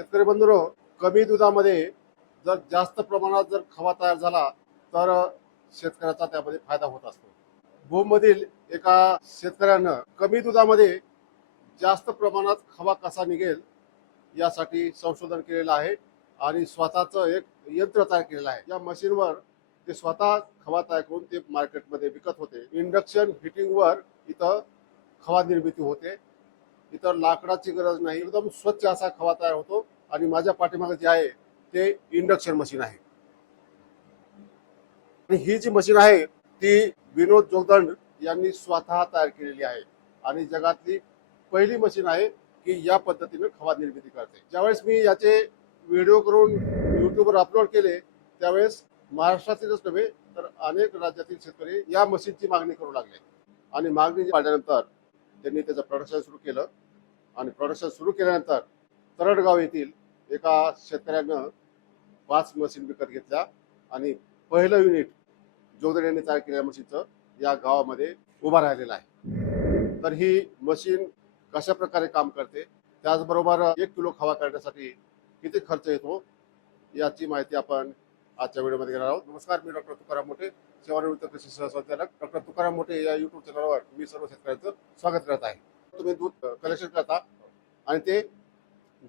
शेतकरी बंधूंनो, कमी दुधामध्ये जर जास्त प्रमाणात जर खवा तयार झाला तर शेतकऱ्याचा त्यामध्ये फायदा होत असतो. भूममधील एका शेतकऱ्यानं कमी दुधामध्ये जास्त प्रमाणात खवा कसा निघेल यासाठी संशोधन केलेलं आहे आणि स्वतःचं एक यंत्र तयार केलेलं आहे. या मशीनवर ते स्वतः खवा तयार करून ते मार्केटमध्ये विकत होते. इंडक्शन हिटिंगवर इथं खवा निर्मिती होते. इतर लाकडाची गरज नाही, एकदम स्वच्छ असा खवा तयार होतो. आणि माझ्या पाठीमागे जे आहे ते इंडक्शन मशीन आहे. आणि ही जी मशीन आहे ती विनोद जोगदंड यांनी स्वतः तयार केलेली आहे आणि जगातली पहिली मशीन आहे की या पद्धतीने खवा निर्मिती करते. ज्यावेळेस मी याचे व्हिडिओ करून यूट्यूबवर अपलोड केले त्यावेळेस महाराष्ट्रातीलच नव्हे तर अनेक राज्यातील शेतकरी या मशीनची मागणी करू लागले आणि मागणी वाढल्यानंतर त्यांनी त्याचं प्रोडक्शन सुरू केलं. आणि प्रोडक्शन सुरू केल्यानंतर तरडगाव येथील एका शेतकऱ्यानं 5 मशीन विकत घेतल्या आणि पहिलं युनिट जोगदंड यांनी तयार केलेल्या मशीनचं या गावामध्ये उभा राहिलेलं आहे. तर ही मशीन कशा प्रकारे काम करते, त्याचबरोबर 1 किलो खवा करण्यासाठी किती खर्च येतो याची माहिती आपण आजच्या व्हिडिओमध्ये घेणार आहोत. नमस्कार, मी डॉक्टर तुकाराम मोठे, सेवानिवृत्त कृषी सहसंचालक डॉक्टर तुकाराम मोठे या युट्यूब चॅनलवर मी सर्व शेतकऱ्यांचं स्वागत करत आहे. तुम्ही दूध कलेक्शन करता आणि ते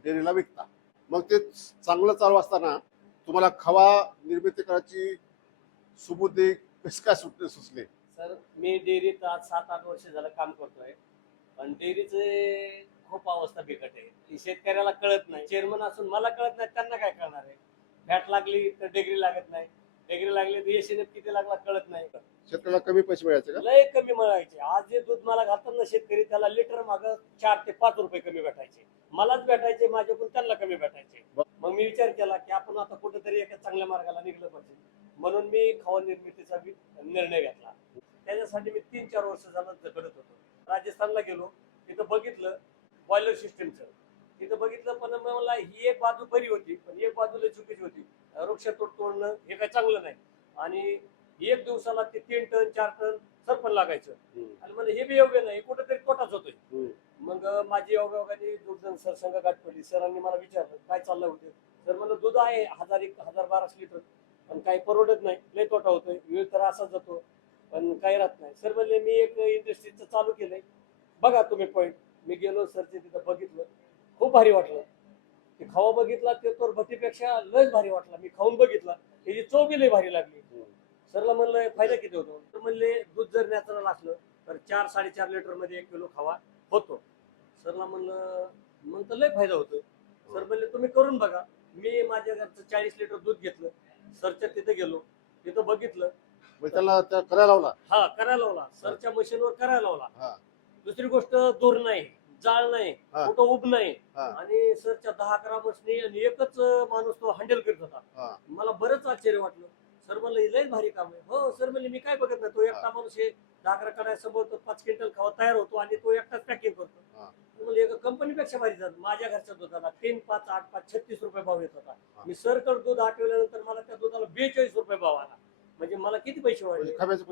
डेअरीला विकता, मग ते चांगलं चालू असताना तुम्हाला खवा निर्मिती करायची सुबुद्धी कशी काय सुचली? सर, मी डेअरीत आज 7-8 वर्ष झालं काम करतोय. पण डेअरीचे खूप अवस्था बिकट आहे. शेतकऱ्याला कळत नाही. चेअरमन असून मला कळत नाही, त्यांना काय कळणार आहे? फॅट लागली तर डेगरी लागत नाही, डेगरी लागली तर एसएनएफ किती लागला कळत नाही. शेतकऱ्याला कमी पैसे मिळायचे का? लय कमी मिळायचे. आज जे दूध मला घालतात ना शेतकरी, त्याला लिटर माग 4 ते 5 रुपये कमी भेटायचे. मलाच भेटायचे, माझ्याकडून त्यांना कमी भेटायचे. मग मी विचार केला की आपण आता कुठेतरी एका चांगल्या मार्गाला निघलं पाहिजे, म्हणून मी खवा निर्मितीचा निर्णय घेतला. त्याच्यासाठी मी 3-4 वर्ष झालं झगडत होतो. राजस्थानला गेलो, तिथं बघितलं बॉयलर सिस्टीमचं. तिथं बघितलं, पण मला ही एक बाजू बरी होती, पण एक बाजूला चुकीची होती. वृक्ष तोडणं हे काय चांगलं नाही. आणि एक दिवसाला ते 3 टन 4 टन सरपण लागायचं. आणि मला हे बी योग्य नाही, कुठेतरी तोटाच होतोय. मग माझी योगायोगाने जोगदंड सर संघ गाठ पडली. सरांनी मला विचारलं काय चाललं होतं. सर म्हणलं दूध आहे 1000-1200 लिटर, पण काही परवडत नाही, लय तोटा होतोय, वेळ तर असाच जातो, पण काही राहत नाही. सर म्हणले मी एक इंडस्ट्रीचं चालू केलंय, बघा तुम्ही पॉईंट. मी गेलो सरचे तिथं बघितलं, खूप भारी वाटलं. ते खवा बघितला ते तर भटीपेक्षा लयच भारी वाटला. मी खाऊन बघितला, त्याची चव बी लय भारी लागली. सरला म्हणलं फायदा किती होतो. तर म्हणले दूध जर नॅचरल असलं तर 4-4.5 लिटर मध्ये 1 किलो खवा होतो. सरला म्हणलं मग तर लय फायदा होतो. सर म्हणले तुम्ही करून बघा. मी माझ्या घरचं 40 लिटर दूध घेतलं, सरच्या तिथे गेलो, तिथं बघितलं, त्याला करायला लावला. हा करायला लावला, सरच्या मशीनवर करायला लावला. दुसरी गोष्ट दूर नाही, जाळ नाही, कुठं उब नाही. आणि सरच्या 10-11 मशीनी आणि एकच माणूस तो हँडल करत होता. मला बरंच आश्चर्य वाटलं. सर म्हणलं लयच भारी काम आहे. हो सर म्हणले मी काय बघत नाही, तो एकटा माणूस हे 10-11 कड्यासमोर 5 क्विंटल खवा तयार होतो आणि तो एकटाच पॅकिंग करतो. म्हणजे एका कंपनीपेक्षा भारी झालं. माझ्या घरच्या दुधाला 3, 5, 8, 5, 36 रुपये भाव येत होता. मी सरकड दूध आठवल्यानंतर मला त्या दुधाला 42 रुपये भाव आला. म्हणजे मला किती पैसे वाढले? खव्याचे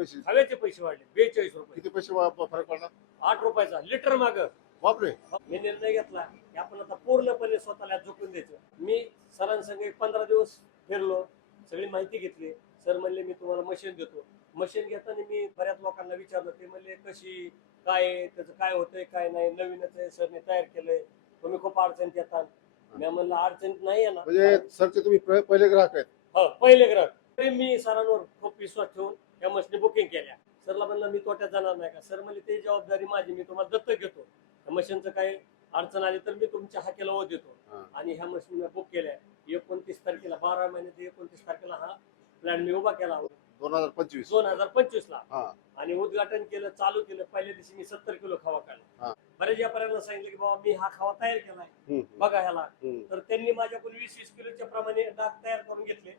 पैसे वाढले 42 रुपये. किती पैसे फरक पडला? 8 रुपयाचा लिटर माग. बापरे. मी निर्णय घेतला की आपण आता पूर्णपणे स्वतःला झोकून द्यायचं. मी सरांसंग 15 दिवस फिरलो, सगळी माहिती घेतली. सर म्हणले मी तुम्हाला मशीन देतो. मशीन घेताना मी बऱ्याच लोकांना विचारलं, ते म्हणले कशी काय, त्याचं काय होतंय काय नाही, नवीनच आहे, सरने तयार केलंय, तुम्ही खूप अडचणीत येतात. मी म्हणलं अडचणीत नाही आहे ना. म्हणजे सरचे तुम्ही पहिले ग्राहक आहेत? हो, पहिले ग्राहक. तरी मी सरांवर खूप विश्वास ठेवून या मशीनी बुकिंग केल्या. सरला म्हणलं मी तोट्यात जाणार नाही का. सर म्हणले ते जबाबदारी माझी, मी तुम्हाला दत्तक घेतो. त्या मशीनचं काही अडचण आली तर मी तुमच्या हाकेला ओ देतो. आणि ह्या मशीन बुक केल्या 29 तारखेला, 12 महिन्याच्या 29 तारखेला हा प्लॅन मी उभा केला 2025 ला. आणि उद्घाटन केलं, चालू केलं. पहिल्या दिवशी मी 70 किलो खवा काढला. बऱ्याच व्यापाऱ्यांना सांगितलं की बाबा मी हा खवा तयार केलाय, बघा ह्याला. तर त्यांनी माझ्याकडून 20-20 किलोच्या प्रमाणे डाग तयार करून घेतले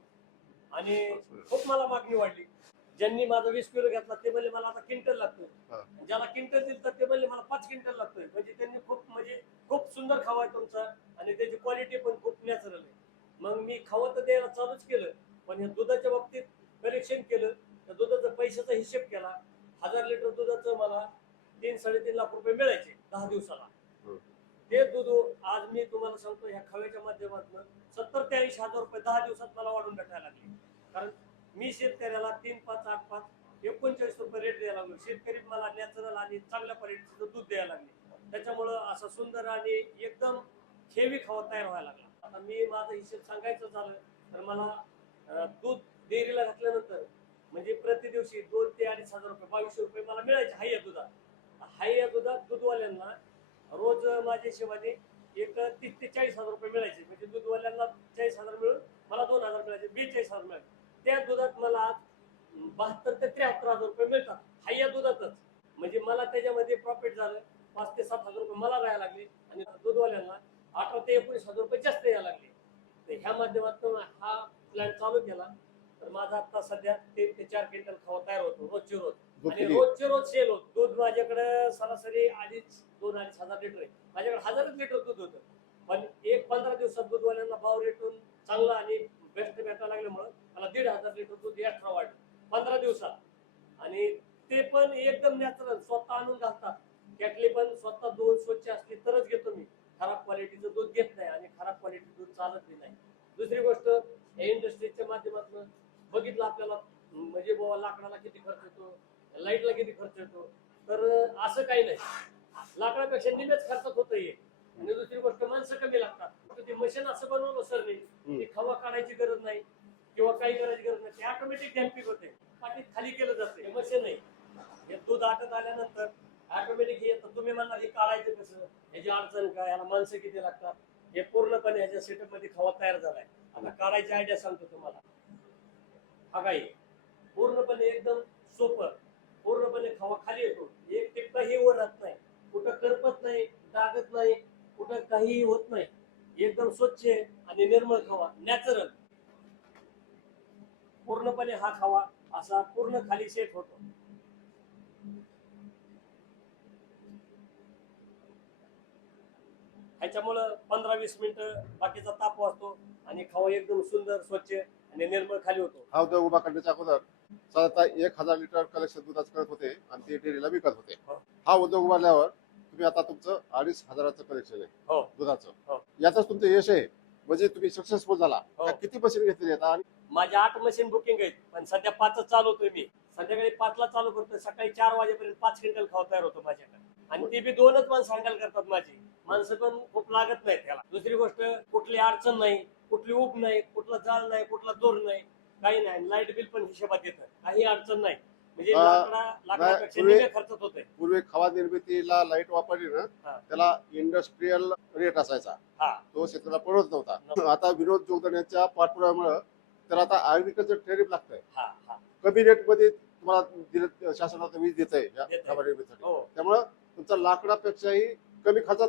आणि खूप मला मागणी वाढली. ज्यांनी माझा 20 किलो घेतला ते म्हणले मला आता क्विंटल लागतोय, ज्याला क्विंटल दिलं तर ते म्हणले मला 5 क्विंटल लागतोय. म्हणजे त्यांनी खूप सुंदर खवा आहे तुमचा आणि त्याची क्वालिटी पण खूप नॅचरल आहे. मग मी खवा तर द्यायला चालूच केलं, पण या दुधाच्या बाबतीत कलेक्शन केलं. त्या दुधाचा पैशाचा हिशेब केला. 1000 लिटर दुधाचं मला 3-3.5 लाख रुपये मिळायचे 10 दिवसाला. ते दूध आज मी तुम्हाला सांगतो ह्या खव्याच्या माध्यमातून 70 ते 80 हजार रुपये 10 दिवसात मला वाढून भेटायला लागले. कारण मी शेतकऱ्याला 3, 5, 8, 5, 39 रुपये रेट द्यायला लागलो. शेतकरी मला नॅचरल आणि चांगल्या क्वालिटीचं दूध द्यायला लागले. त्याच्यामुळं असं सुंदर आणि एकदम हेवी खवा तयार व्हायला लागला. आता मी माझा हिशेब सांगायचं झालं तर मला दूध डेअरीला घातल्यानंतर म्हणजे प्रति दिवशी 2 ते 2.5 हजार रुपये 2200 रुपये मला मिळायचे हाय या दुधात. हाय या दुधात दूधवाल्यांना रोज माझ्या हिशोबाने एक 30 ते 40 हजार रुपये मिळायचे. म्हणजे दूधवाल्यांना 40 हजार मिळून मला 2 हजार मिळायचे, 42 हजार मिळाले. त्या दुधात मला 72 ते 73 हजार रुपये मिळतात हाय या दुधातच. म्हणजे मला त्याच्यामध्ये प्रॉफिट झालं 5 ते 7 हजार रुपये मला राहायला लागले आणि दूधवाल्यांना 18 ते 19 हजार रुपये जास्त यायला लागले. तर ह्या माध्यमातून हा प्लॅन चालू केला तर माझा आता सध्या 3 ते 4 क्विंटल खवा तयार होतो रोजचे रोज. आणि रोजचे रोज सेल होत. दूध माझ्याकडे सरासरी 2-2.5 हजार लिटर आहे. माझ्याकडे 1000 लिटर दूध होतं. पण 15 दिवसात दूधवाल्यांना भाव रेटून चांगला आणि बेस्ट भेटायला लागल्यामुळं मला 1.5 लिटर दूध एक्स्ट्रा वाढलं 15 दिवसात. आणि ते पण एकदम नॅचरल स्वतः आणून घालतात. कॅटली पण स्वतः दूध स्वच्छ असते तरच घेतो मी. खराब क्वालिटीचं दूध घेत नाही आणि खराब क्वालिटी दूध चालत नाही. दुसरी गोष्ट या इंडस्ट्रीच्या माध्यमातून बघितलं आपल्याला म्हणजे बाबा लाकडाला किती खर्च येतो, लाईटला किती खर्च येतो, तर असं काही नाही. लाकडापेक्षा निम्याच खर्चात होतं हे. आणि दुसरी गोष्ट माणसं कमी लागतात. ते मशीन असं बनवलं सर की खवा काढायची गरज नाही किंवा काही करायची गरज नाही. ते ऑटोमॅटिक डॅम्पिंग होते, पाठीत खाली केलं जाते. हे मशीन नाही. हे दूध आटत आल्यानंतर ऑटोमॅटिक हे येतं. तुम्ही म्हणणार हे काढायचं कसं, याची अडचण काय, याला माणसं किती लागतात, हे पूर्णपणे ह्याच्या सेटअप मध्ये खवा तयार झालाय. आता काढायची आयडिया सांगतो तुम्हाला. हा काही पूर्णपणे एकदम सोपं, पूर्णपणे खवा खाली येतो. एक टिपकाही वर राहत नाही, कुठं करपत नाही, डागत नाही, कुठं काहीही होत नाही. एकदम स्वच्छ आणि निर्मळ खवा नॅचरल. पूर्णपणे हा खवा असा पूर्ण खाली सेट होतो. ह्याच्यामुळं 15-20 मिनिटं बाकीचा ताप वाचतो आणि खवा एकदम सुंदर स्वच्छ आणि निर्मळ खाली होतो. हा उद्योग उभा करण्याच्या अगोदर साधारणतः 1000 लिटर कलेक्शन दुधाचं करत होते आणि ते डेअरीला विकत होते. हा उद्योग उभारल्यावर तुम्ही आता तुमचं 2,500 कलेक्शन आहे दुधाचं. यातच तुमचं यश आहे. म्हणजे तुम्ही सक्सेसफुल झाला. किती मशीन घेतली आता? आणि माझ्या 8 मशीन बुकिंग आहेत पण सध्या 5च चालवतोय मी. संध्याकाळी 5ला चालू करतोय, सकाळी 4 वाजेपर्यंत 5 क्विंटल खवा तयार होतो माझ्याकडे. आणि ते बी 2च माणसं हँडल करतात माझी. माणसं पण खूप लागत नाहीत त्याला. दुसरी गोष्ट कुठली अडचण नाही, कुठली ऊब नाही, कुठला जाळ नाही, कुठला दोर नाही, काही नाही. लाईट बिल पण हिशोबात येतं, काही अडचण नाही. म्हणजे लाकडापेक्षा निम्या खर्चात होतंय. पूर्वी खवा निर्मितीला लाईट वापरली ना त्याला इंडस्ट्रीयल रेट असायचा, तो शेतकऱ्याला परवडत नव्हता. आता विनोद जोगदंड यांच्या पाठपुराव्यामुळे त्याला आता ऍग्रिकल्चर टेरिफ लागतंय. कमी रेट मध्ये तुम्हाला शासनाचं वीज देत आहे खवा निर्मितीसाठी. त्यामुळे तुमचा लाकडापेक्षाही कमी खर्चात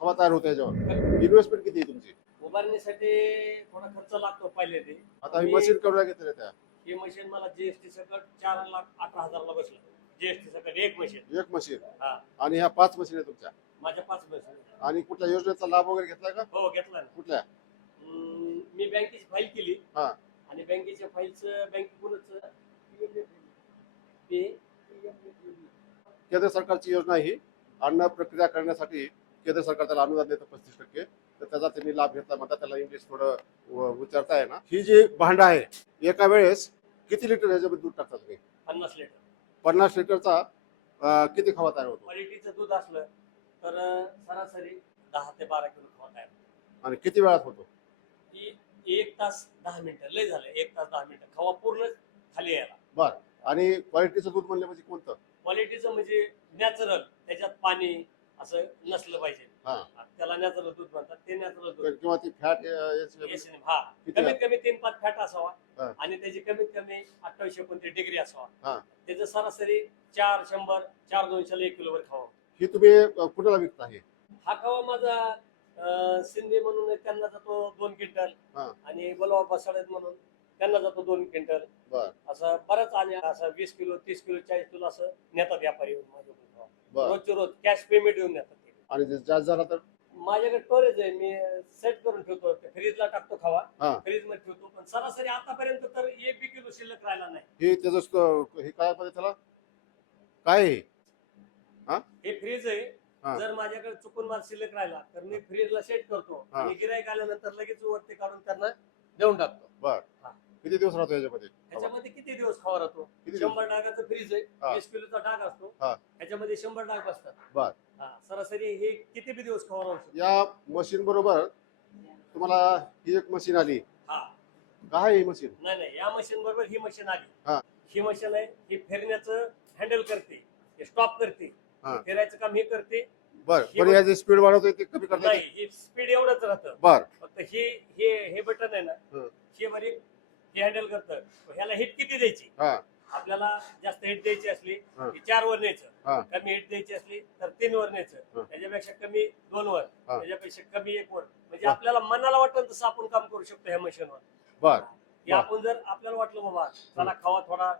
खवा तयार होतो. याच्यावर इन्व्हेस्टमेंट किती आहे तुमची? उभारणीसाठी थोडा खर्च लागतो पहिले. ते आता ही मशीन करून घेतली त्या ही मशीन मला जीएसटी सकट 4,18,000 ला बसलं. जीएसटी सकट एक मशीन. आणि ह्या 5 मशीन आहे तुमच्या? माझ्या 5 मशीन. आणि कुठल्या योजनेचा लाभ वगैरे घेतलाय का? हो घेतला ना. कुठल्या? मी बँकेची फाईल केली आणि बँकेच्या फाईलचं बँकेकडूनच केंद्र सरकारची योजना ही अन्न प्रक्रिया करण्यासाठी केंद्र सरकार त्याला अनुदान देतं 35%. तर त्याचा त्यांनी लाभ घेतला. म्हणतात त्याला इंग्लिश थोडं उच्चारता आहे ना. ही जी भांड आहे एका वेळेस किती लिटर ह्याच्यामध्ये दूध टाकतात तुम्ही? 50 लिटर. 50 लिटरचा किती खवा तयार होतो? क्वालिटीचं दूध असलं तर सरासरी 10 ते 12 किलो खवा तयार होतो. आणि किती वेळात होतो? 1 तास 10 मिनिटं लय झालं. 1 तास 10 मिनिटं खवा पूर्ण खाली यायला. बर. आणि क्वालिटीचं दूध म्हणलं म्हणजे कोणतं? क्वालिटीचं म्हणजे नॅचरल, त्याच्यात पाणी असं नसलं पाहिजे. त्याला नॅचरल दूध म्हणतात. ते नॅचरल दूध किंवा ती फॅट कमीत कमी 3-5 फॅट असावा आणि त्याची कमीत कमी 28-29 डिग्री असावा. त्याचं सरासरी 400-400-200 1 किलोवर खावा. ही तुम्ही कुणाला विकता? हे हा खावा माझा शिंदे म्हणून त्यांना जातो 2 क्विंटल आणि बलवा बसाडत म्हणून त्यांना जातो 2 क्विंटल. असं बरंच आणि असं 20 किलो 30 किलो 40 किलो असं नेतात व्यापारी माझ्याकडून. रोजचे रोज कॅश पेमेंट येऊन नेतात. आणि जास्त झाला तर माझ्याकडे स्टोरेज आहे, मी सेट करून ठेवतो. फ्रीजला टाकतो खवा, फ्रीज मध्ये ठेवतो. पण सरासरी आतापर्यंत तर 1 किलो शिल्लक राहिला नाही. हे त्याचं हे काय मध्ये त्याला काय हे फ्रीज आहे हा. जर माझ्याकडे चुकून माल शिल्लक राहिला तर मी फ्रीजला सेट करतो हा. आणि गिराईक आल्यानंतर लगेच वरती काढून त्यांना देऊन टाकतो. बर हा. किती दिवस राहतो याच्यामध्ये? ह्याच्यामध्ये किती दिवस खावा राहतो? किती दिवस? 100 डागाचं फ्रीज आहे, हा. 20 किलोचा डाग असतो. हा. ह्याच्यामध्ये 100 डाग बसतात. बर. हा, सरासरी हे किती बी दिवस खावा राहू शकतो. या मशीन बरोबर तुम्हाला ही एक मशीन आली, हा. काय आहे ही मशीन? नाही, या मशीन बरोबर ही मशीन आली. हा. ही मशीन आहे, ही फिरण्याचं हँडल करते, स्टॉप करते, हा. फिरायचं काम हे करते. बर. ही पण याची स्पीड वाढवते ते कमी करते? नाही, ही स्पीड एवढंच राहतं. बर. फक्त हे बटन आहे ना, हं. हे बरी हे हँडल करतं. ह्याला हिट किती द्यायची? हा. आपल्याला जास्त हिट द्यायची असली हा. की 4 वर न्यायचं, हा. कमी हिट द्यायची असली तर 3 वर न्यायचं, हा. त्याच्यापेक्षा कमी 2 वर, हा. त्याच्यापेक्षा कमी 1 वर. म्हणजे हा. आपल्याला मनाला वाटतं तसं आपण काम करू शकतो ह्या मशीनवर. बर. हे आपण जर आपल्याला वाटलं बाबा चला खावा थोडा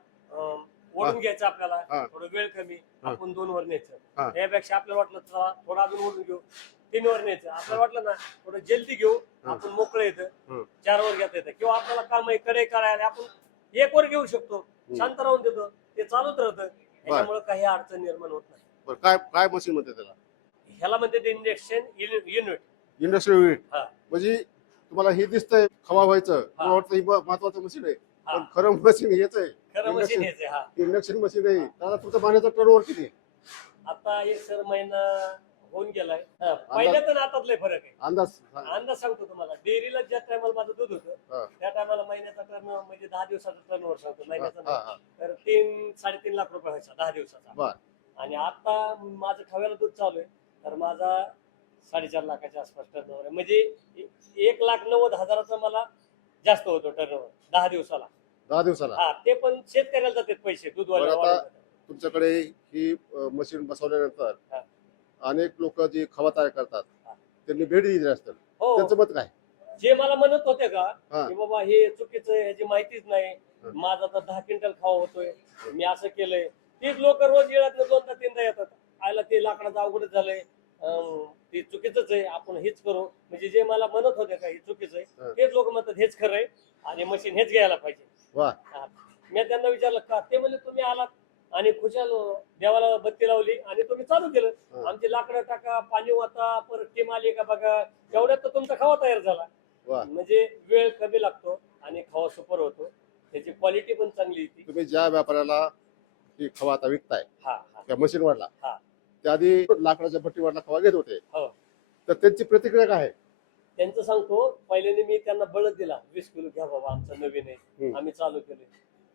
ओढून घ्यायचं, आपल्याला हा. थोडं वेळ कमी, हा. आपण 2 वर न्यायचं. हा. त्यापेक्षा आपल्याला वाटलं चला थोडा अजून ओढून घेऊ, 3 वर न्यायचं. आपल्याला वाटलं ना थोडं जल्दी घेऊ, हा. आपण मोकळं येतं, हं. 4 वर घेता येतं. किंवा आपल्याला काम आहे कडे करायला आपण 1 वर घेऊ शकतो, शांत राहून देतो, ते चालूच राहतं. त्याच्यामुळे काही अडचण निर्माण होत नाही. बर. काय काय मशीन म्हणते त्याला? ह्याला म्हणते ते इंजेक्शन युनिट. Industrial unit. हा. म्हणजे तुम्हाला हे दिसतंय खवा व्हायचं, हा. मला वाटतं ही महत्वाचं मशीन आहे, हा. पण खरं मशीन हेच आहे. खरं मशीन इंडक्शन हेच आहे. हा. इंडक्शन मशीन आहे. दादा तुमचा पाण्याचा टर्नओव्हर किती आहे? आता 1 सर महिना होऊन गेलाय. पहिल्या तर आतातले फरक आहे. अंदाज सांगा. अंदाज सांगतो तुम्हाला. डेअरीला ज्या टायमाला माझं दूध होतं हा. त्या टायमाला महिन्याचा टर्न म्हणजे 10 दिवसाचा टर्नओव्हर सांगतो, महिन्याचा हा. नाही. हा. तर 3-3.5 लाख रुपये व्हायचा 10 दिवसाचा. बर. आणि आता माझं खव्याला दूध चालू आहे तर माझा 4.5 लाखाच्या आसपास टर्नओव्हर आहे. म्हणजे 1,90,000 मला जास्त होतो टर्नओव्हर 10 दिवसाला. 10 दिवसाला? हा, ते पण शेतकऱ्याला जातात पैसे बरं, दूधवाल्याला आता वाढवतात. तुमच्याकडे ही मशीन बसवल्यानंतर हा. अनेक लोक जे खवा तयार करतात हा. त्यांनी भेट दिली असतात, हो, त्यांचं मत काय? जे मला म्हणत होते का हा. की बाबा हे चुकीचं आहे, ह्याची माहितीच नाही, हा. माझा तर 10 क्विंटल खावा होतोय, मी असं केलंय. तीच लोक रोज येळात 2दा-3दा येतात, आयला ते लाकडाचं अवघडच झालंय, ते चुकीचंच आहे, आपण हेच करू. म्हणजे जे मला म्हणत होते का हे चुकीचं हा. आहे, तेच लोक म्हणतात हेच खरंय आणि मशीन हेच घ्यायला पाहिजे. वा. हा. मी त्यांना विचारलं का, ते म्हणजे तुम्ही आलात आणि खुशाल देवाला बत्ती लावली आणि तुम्ही चालू केलं. हा. आमची लाकडं टाका, पाणी वाता, परत टीम आली का बघा, एवढ्यात तर तुमचा खावा तयार झाला. वा. म्हणजे वेळ कमी लागतो आणि खावा सुपर होतो, त्याची क्वालिटी पण चांगली येते. तुम्ही ज्या व्यापाऱ्याला ही खवा आता विकताय हा. हा. त्या मशीन वरला, हा. त्याआधी लाकडाच्या भट्टीवरला खवा घेत होते, हो. तर त्यांची प्रतिक्रिया काय आहे? त्यांचं सांगतो, पहिल्याने मी त्यांना बळच दिला, 20 किलो घ्या बाबा, आमचं नवीन आहे, हम्म. आम्ही चालू केले.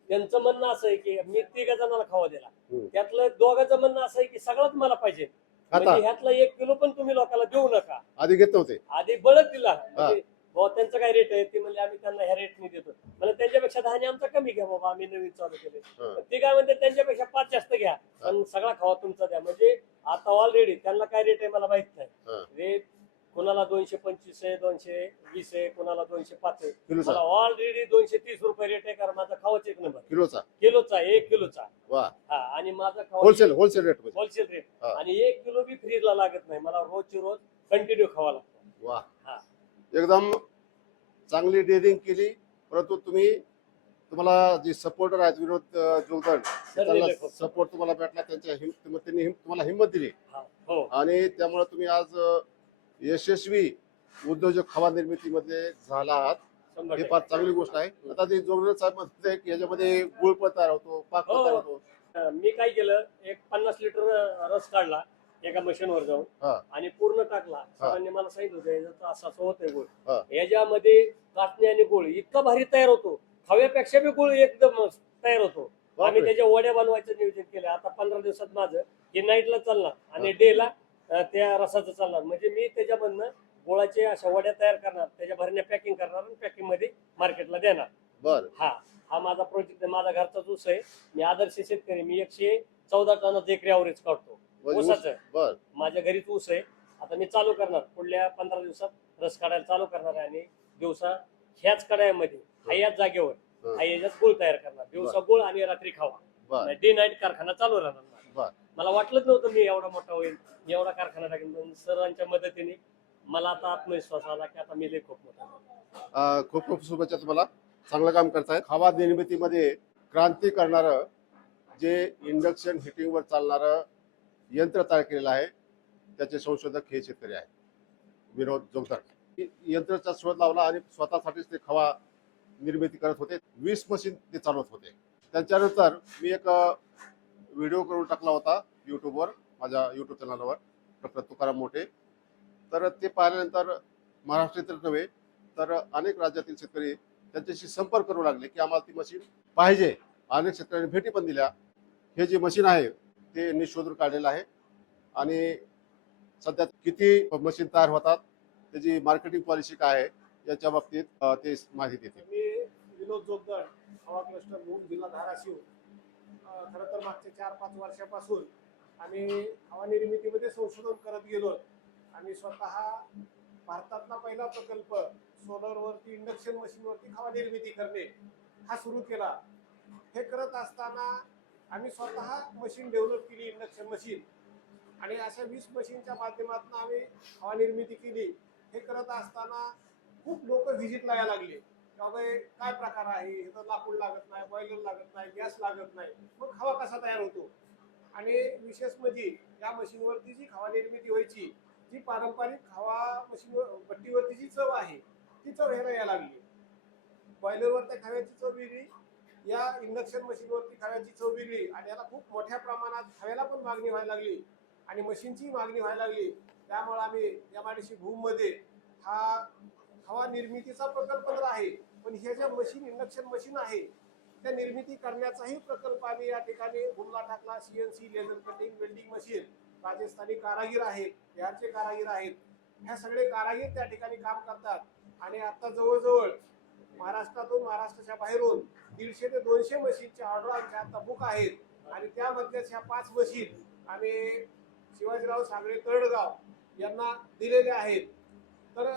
त्यांचं म्हणणं असं आहे की मी 3 जणांना खावा दिला, हम्म. त्यातलं 2घाचं म्हणणं असं आहे की सगळंच मला पाहिजे, आता म्हणजे ह्यातला 1 किलो पण तुम्ही लोकांना देऊ नका. आधी घेत नव्हते? आधी बळच दिला, म्हणजे बाबा त्यांचं काय रेट आहे, ते म्हणजे आम्ही त्यांना ह्या रेटने देतो, म्हणजे त्यांच्यापेक्षा 10 आमचा कमी घ्या बाबा, आम्ही नवीन चालू केले. हा. ते काय म्हणते त्यांच्यापेक्षा 5 जास्त घ्या, पण सगळा खावा तुमचा द्या. म्हणजे आता ऑलरेडी त्यांना काय रेट आहे मला माहित नाही. हा. रेट कोणाला 225 आहे, 220 आहे, कोणाला 205 आहे. किलोचा? मला ऑलरेडी 230 रुपये रेट आहे, कारण माझा खावाच 1 नंबर. किलोचा? 1 किलोचा. वा. हा. आणि माझा खावा होलसेल रेट मध्ये? Wholesale rate. हा. आणि 1 किलो बी फ्रीजला लागत नाही, मला रोजची रोज कंटिन्यू खावा लागतो. वा. हा. एकदम चांगली डेअरिंग केली, परंतु तुम्हाला जे सपोर्टर आहेत विनोद जोगदंड, त्यांना दिले खूप. सपोर्ट तुम्हाला भेटला, त्यांनी तुम्हाला हिंमत दिली हा. हो. आणि त्यामुळे तुम्ही आज यशस्वी उद्योजक खवा निर्मितीमध्ये झाला आहात. 100% हे फार चांगली गोष्ट आहे. आता ते जोगदंड साहेब म्हणते की याच्यामध्ये गुळ पण तयार होतो, पाक पण हो. तयार होतो. मी काय केलं, एक 50 लिटर रस काढला एका मशीनवर जाऊन हा. आणि पूर्ण टाकला. सरांनी मला सांगितलं होतं याचं असं असं होतंय गुळ, हा. याच्यामध्ये काटणी आणि गुळ इतका भारी तयार होतो, खव्यापेक्षा बी गुळ एकदम तयार होतो. बापरे. आम्ही त्याच्या वड्या बनवायचं नियोजन केलं. आता 15 दिवसात माझं हे नाईटला चालणार आणि डेला त्या रसाचं चालणार. म्हणजे मी त्याच्यामधनं गुळाचे अशा वड्या तयार करणार, त्याच्या भरण्या पॅकिंग करणार आणि पॅकिंग मध्ये मार्केटला देणार. बर. हा माझा प्रोजेक्ट आहे, माझा घरचाच ऊस आहे. मी आदर्श शेतकरी, मी 114 टनाचं एकरी ॲव्हरेज काढतो ऊसाचं. बर. माझ्या घरीच ऊस आहे. आता मी चालू करणार पुढल्या 15 दिवसात रस काढायला चालू करणार आहे आणि दिवसा ह्याच कडायामध्ये ह्याच जागेवर याच्यात गुळ तयार करणार. दिवसा गुळ आणि रात्री खावा. बर. डे नाईट कारखाना चालू राहणार. बर. मला वाटलंच नव्हतं मी एवढा मोठा होईल, मी एवढा कारखाना टाकेन, पण सरांच्या मदतीने मला आता आत्मविश्वास आला की आता मी लय खूप मोठा झालो. खूप खूप शुभेच्छा तुम्हाला, चांगलं काम करताय. खवा निर्मितीमध्ये क्रांती करणारं जे इंडक्शन हिटिंगवर चालणारं यंत्र तयार केलेलं आहे त्याचे संशोधक हे शेतकरी आहेत विनोद जोगदंड. यंत्राचा शोध लावला आणि स्वतःसाठीच ते खवा निर्मिती करत होते. 20 मशीन ते चालवत होते. त्याच्यानंतर मी एक व्हिडिओ करून टाकला होता युट्यूबवर, माझ्या युट्यूब चॅनलवर, डॉक्टर तुकाराम मोठे. तर ते पाहिल्यानंतर महाराष्ट्रातील नव्हे तर अनेक राज्यातील शेतकरी त्यांच्याशी संपर्क करू लागले की आम्हाला ती मशीन पाहिजे. अनेक शेतकऱ्यांनी भेटी पण दिल्या. हे जे मशीन आहे ते यांनी शोधून काढलेलं आहे आणि सध्या किती मशीन तयार होतात, त्याची मार्केटिंग पॉलिसी काय आहे याच्या बाबतीत ते माहिती देतील. मी विनोद जोगदंड, हवा क्लस्टर मूळ जिल्हा धाराशिव. खरं तर मागच्या 4-5 वर्षापासून आम्ही हवा निर्मितीमध्ये संशोधन करत गेलो. आम्ही स्वतः भारतातला पहिला प्रकल्प सोलरवरती इंडक्शन मशीनवरती हवा निर्मिती करणे हा सुरू केला. हे करत असताना आम्ही स्वतः मशीन डेव्हलप केली, इंडक्शन मशीन, आणि अशा 20 मशीनच्या माध्यमातून आम्ही हवा निर्मिती केली. हे करत असताना खूप लोक व्हिजिटला यायला लागले. काय प्रकार आहे, हे तर लाकूड लागत नाही, बॉयलर लागत नाही, गॅस लागत नाही, मग हवा कसा तयार होतो. आणि विशेष म्हणजे या मशीनवरती जी हवा निर्मिती व्हायची, जी पारंपरिक हवा मशीन भट्टीवरती जी चव आहे ती चव ह्याला यायला लागली. बॉयलरवर त्या खव्याची चव वेगळी, या इंडक्शन मशीनवरती खव्याची चव वेगळी, आणि याला खूप मोठ्या प्रमाणात खव्याला पण मागणी व्हायला लागली आणि मशीनची मागणी व्हायला लागली. त्यामुळे आम्ही MIDC भूममध्ये हा हवा निर्मितीचा प्रकल्प तर आहे, पण हे ज्या मशीन इंडक्शन मशीन आहे त्या निर्मिती करण्याचाही प्रकल्प आम्ही या ठिकाणी भूमला टाकला. CNC laser cutting welding machine, Rajasthani कारागीर आहेत, बिहारचे कारागीर आहेत, ह्या सगळे कारागीर त्या ठिकाणी काम करतात. आणि आता जवळजवळ महाराष्ट्रातून, महाराष्ट्राच्या बाहेरून 150 ते 200 मशीनच्या ऑर्डर आमच्या आता बुक आहेत. आणि त्यामध्येच ह्या 5 मशीन आम्ही शिवाजीराव सागरे तळडगाव यांना दिलेल्या आहेत. तर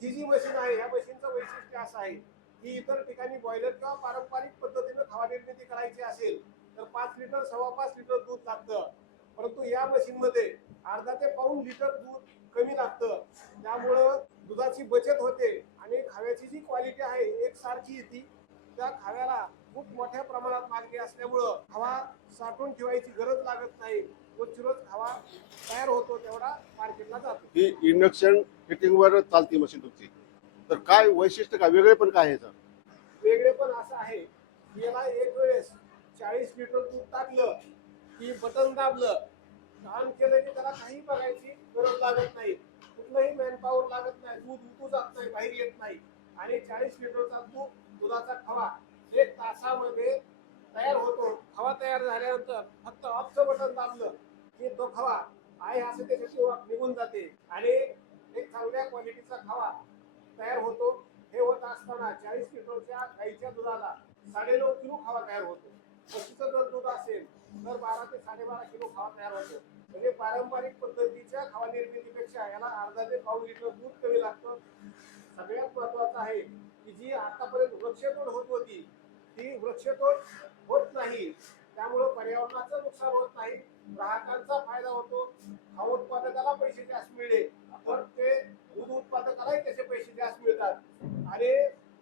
ही जी मशीन आहे, या मशीनचं वैशिष्ट्य असं आहे की इतर ठिकाणी बॉयलर किंवा पारंपरिक पद्धतीने हवा निर्मिती करायची असेल तर 5 लिटर 5.25 लिटर दूध लागतं, परंतु या मशीनमध्ये अर्धा ते पाऊण लिटर दूध कमी लागतं. त्यामुळं दुधाची बचत होते आणि खाव्याची जी क्वालिटी आहे एकसारखी येते. त्या खाव्याला खूप मोठ्या प्रमाणात मागणी असल्यामुळं हवा साठवून ठेवायची गरज लागत नाही. रोज हवा तयार होतो तेवढा मार्केटला जातो. ही इंडक्शन हिटिंगवर चालती मशीन तुमची, तर काय वैशिष्ट्य, काय वेगळे पण काय आहे सर? वेगळे पण असं आहे की याला एक वेळेस 40 लिटर दूध टाकलं की बटन दाबलं, ऑन केलं की त्याला काही बघायची गरज लागत नाही, कुठलंही मॅनपॉवर लागत नाही, दूध उतू जात नाही, बाहेर येत नाही. आणि 40 लिटरचा दुधाचा खवा 1 तासामध्ये तयार होतो. खवा तयार झाल्यानंतर फक्त ऑफचं बटन दाबलं की तो खवा आहे असं त्याच्याची ओळख निघून जाते आणि एक चांगल्या क्वालिटीचा खवा तयार होतो. हे होत असताना 40 लिटरच्या गाईच्या दुधाला 9.5 किलो खवा तयार होतो. म्हशीचं जर दूध असेल तर 12 ते 12.5 किलो खवा तयार होतो. म्हणजे पारंपरिक पद्धतीच्या खवा निर्मितीपेक्षा याला अर्धा ते पाऊण लिटर दूध कमी लागतं. सगळ्यात महत्वाचं आहे की जी आतापर्यंत वृक्षतोड होत होती ती वृक्षतोड होत नाही. त्यामुळं पर्यावरणाचं नुकसान होत नाही, ग्राहकांचा फायदा होतो. खाऊ उत्पादकाला पैसे जास्त मिळले तर ते दूध उत्पादकालाही त्याचे पैसे जास्त मिळतात आणि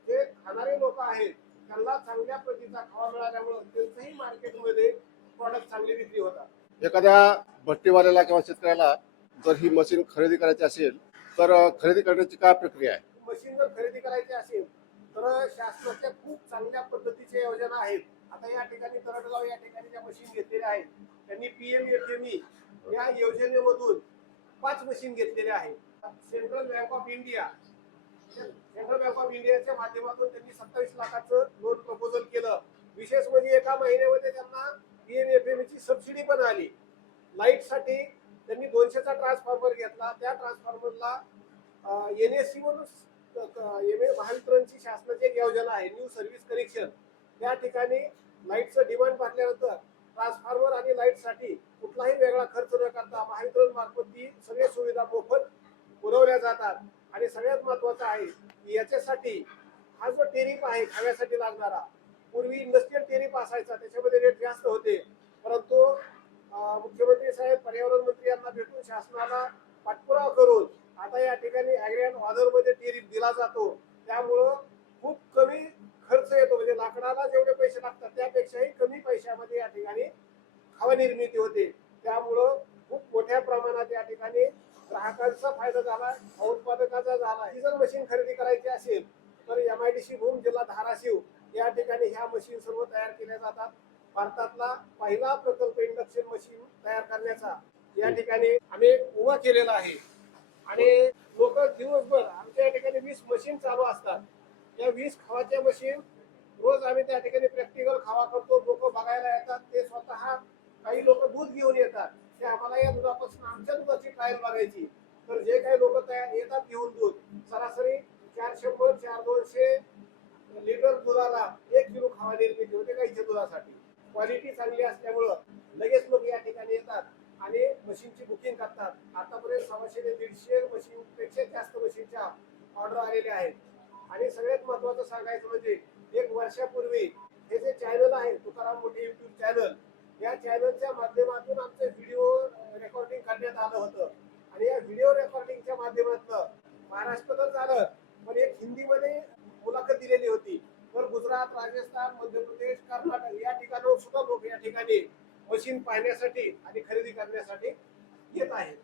जे खाणारे लोक आहेत त्यांना चांगल्या प्रतीचा खवा मिळाल्यामुळे त्यांचंही मार्केटमध्ये प्रॉडक्ट चांगली विक्री होतात. एखाद्या भट्टीवाल्याला किंवा शेतकऱ्याला जर ही मशीन खरेदी करायची असेल तर खरेदी करण्याची काय प्रक्रिया आहे? मशीन जर खरेदी करायची असेल तर शासनाच्या खूप चांगल्या पद्धतीच्या योजना आहेत. आता या ठिकाणी तरडगाव या ठिकाणी ज्या मशीन घेतलेल्या आहेत त्यांनी PMFME या योजनेमधून 5 मशीन घेतलेल्या आहेत. सेंट्रल बँक ऑफ इंडियाच्या माध्यमातून त्यांनी 27 लाखाचं लोन प्रपोजल केलं. विशेष म्हणजे एका महिन्यामध्ये त्यांना PMFME ची सबसिडी पण आली. लाईटसाठी त्यांनी 200चा ट्रान्सफॉर्मर घेतला. त्या ट्रान्सफॉर्मरला NSC म्हणून महावितरणची शासनाची एक योजना आहे, न्यू सर्व्हिस कनेक्शन. त्या ठिकाणी लाईटचं डिमांड भरल्यानंतर ट्रान्सफॉर्मर आणि लाईटसाठी कुठलाही वेगळा खर्च न करता महावितरण मार्फत ती सगळ्या सुविधा मोफत पुरवल्या जातात. आणि सगळ्यात महत्वाचं आहे की याच्यासाठी हा जो टेरिफ आहे खाव्यासाठी लागणारा, पूर्वी इंडस्ट्रियल टेरिफ असायचा, त्याच्यामध्ये रेट जास्त होते, परंतु मुख्यमंत्री साहेब, पर्यावरण मंत्री यांना भेटून शासनाला पाठपुरावा करून आता या ठिकाणी ॲग्री अँड ऑदरमध्ये टेरिफ दिला जातो. त्यामुळं खूप कमी खर्च येतो, म्हणजे लाकडाला जेवढे पैसे लागतात त्यापेक्षाही कमी पैशामध्ये या ठिकाणी हवा निर्मिती होते. त्यामुळं खूप मोठ्या प्रमाणात या ठिकाणी ग्राहकांचा फायदा झाला, उत्पादकाचा झाला. ही जर मशीन खरेदी करायची असेल तर MIDC भूम जिल्हा धाराशिव या ठिकाणी ह्या मशीन सर्व तयार केल्या जातात. भारतातला पहिला प्रकल्प इंडक्शन मशीन तयार करण्याचा या ठिकाणी आम्ही उभा केलेला आहे. आणि लोक दिवसभर आमच्या या ठिकाणी 20 मशीन चालू असतात. या 20 खवाच्या मशीन रोज आम्ही त्या ठिकाणी प्रॅक्टिकल खावा करतो. लोक बघायला येतात, ते स्वतः काही लोक दूध घेऊन येतात, ते आम्हाला या दुधापासून आमच्या दुधाची ट्रायल बघायची. तर जे काही लोक तयार येतात घेऊन दूध, सरासरी 400 400-200 लिटर दुधाला 1 किलो खावा निर्मिती होते गाईच्या दुधासाठी. क्वालिटी चांगली असल्यामुळं लगेच लोक या ठिकाणी येतात आणि मशीनची बुकिंग करतात. आतापर्यंत 100 ते 150 मशीन पेक्षा जास्त मशीनच्या ऑर्डर आलेल्या आहेत. आणि सगळ्यात महत्वाचं सांगायचं म्हणजे 1 वर्षापूर्वी हे जे चॅनल आहे तुकाराम मोठे युट्यूब चॅनल, या चॅनलच्या माध्यमातून आमचं व्हिडिओ रेकॉर्डिंग करण्यात आलं होतं. आणि या व्हिडिओ रेकॉर्डिंगच्या माध्यमातून महाराष्ट्र तर झालं, पण एक हिंदीमध्ये मुलाखत दिलेली होती. तर गुजरात, राजस्थान, मध्य प्रदेश, कर्नाटक या ठिकाणाहून सुद्धा लोक या ठिकाणी मशीन पाहण्यासाठी आणि खरेदी करण्यासाठी येत आहेत.